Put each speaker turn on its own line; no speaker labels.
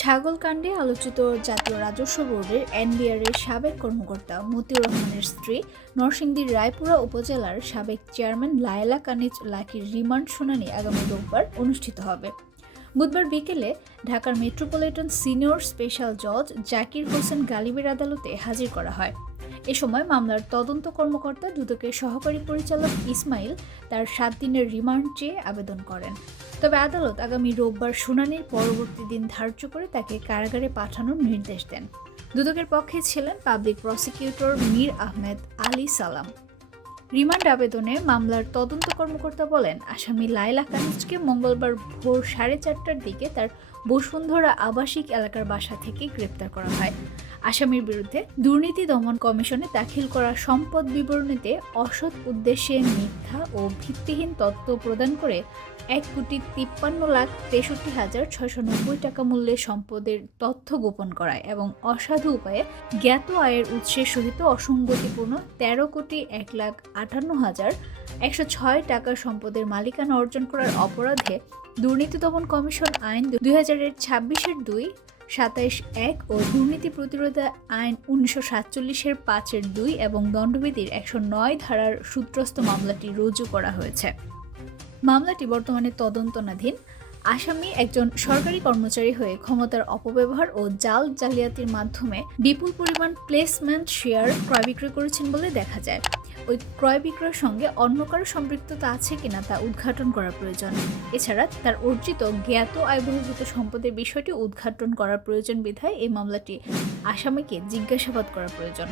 ছাগলকাণ্ডে আলোচিত জাতীয় রাজস্ব বোর্ডের এনবিআর এর সাবেক কর্মকর্তা মতিউর রহমানের স্ত্রী নরসিংদীর রায়পুরা উপজেলার সাবেক চেয়ারম্যান লায়লা কানিজ লাকির রিমান্ড শুনানি আগামী রোববার অনুষ্ঠিত হবে। বুধবার বিকেলে ঢাকার মেট্রোপলিটন সিনিয়র স্পেশাল জজ জাকির হোসেন গালিবের আদালতে হাজির করা হয়। এ সময় মামলার তদন্ত কর্মকর্তা দুদকের সহকারী পরিচালক ইসমাইল তার সাত দিনের রিমান্ড চেয়ে আবেদন করেন। তবে আদালত আগামী রোববার শুনানির পরবর্তী দিন ধার্য করে তাকে কারাগারে পাঠানোর নির্দেশ দেন। দুদকের পক্ষে ছিলেন public prosecutor Mir Ahmed Ali Salam. Remand আবেদনে মামলার তদন্ত কর্মকর্তা বলেন, আসামি লাইলা কানিজকে মঙ্গলবার ভোর সাড়ে চারটার দিকে তার বসুন্ধরা আবাসিক এলাকার বাসা থেকে গ্রেপ্তার করা হয়। আসামির বিরুদ্ধে দুর্নীতি দমন কমিশনে দাখিল করা সম্পদ বিবরণীতে অসৎ উদ্দেশ্যে মিথ্যা ও ভিত্তিহীন তথ্য প্রদান করে এক কোটি তিপ্পান্ন লাখ তেষট্টি হাজার ছয়শো নব্বই টাকা মূল্যের সম্পদের তথ্য গোপন করায় এবং অসাধু উপায়ে জ্ঞাত আয়ের উৎসের সহিত অসঙ্গতিপূর্ণ তেরো কোটি এক লাখ আটান্ন হাজার একশো ছয় টাকার সম্পদের মালিকানা অর্জন করার অপরাধে দুর্নীতি দমন কমিশন আইন দুই হাজার হাজারের ছাব্বিশের দুই, সাতাইশ এক ও দুর্নীতি প্রতিরোধ আইন উনিশশো সাতচল্লিশের পাঁচের দুই এবং দণ্ডবিধির একশো নয় ধারার সূত্রস্থ মামলাটি রুজু করা হয়েছে। মামলাটি বর্তমানে তদন্তনাধীন। আসামি একজন সরকারি কর্মচারী হয়ে ক্ষমতার অপব্যবহার ও জাল জালিয়াতির মাধ্যমে বিপুল পরিমাণ প্লেসমেন্ট শেয়ার ক্রয় বিক্রয় করেছেন বলে দেখা যায়। ওই ক্রয় বিক্রয়ের সঙ্গে অন্য কারও সম্পৃক্ততা আছে কিনা তা উদ্ঘাটন করা প্রয়োজন। এছাড়া তার অর্জিত জ্ঞাত আয়বহির্ভূত সম্পদের বিষয়টি উদ্ঘাটন করার প্রয়োজন বিধায় এই মামলাটি আসামিকে জিজ্ঞাসাবাদ করা প্রয়োজন।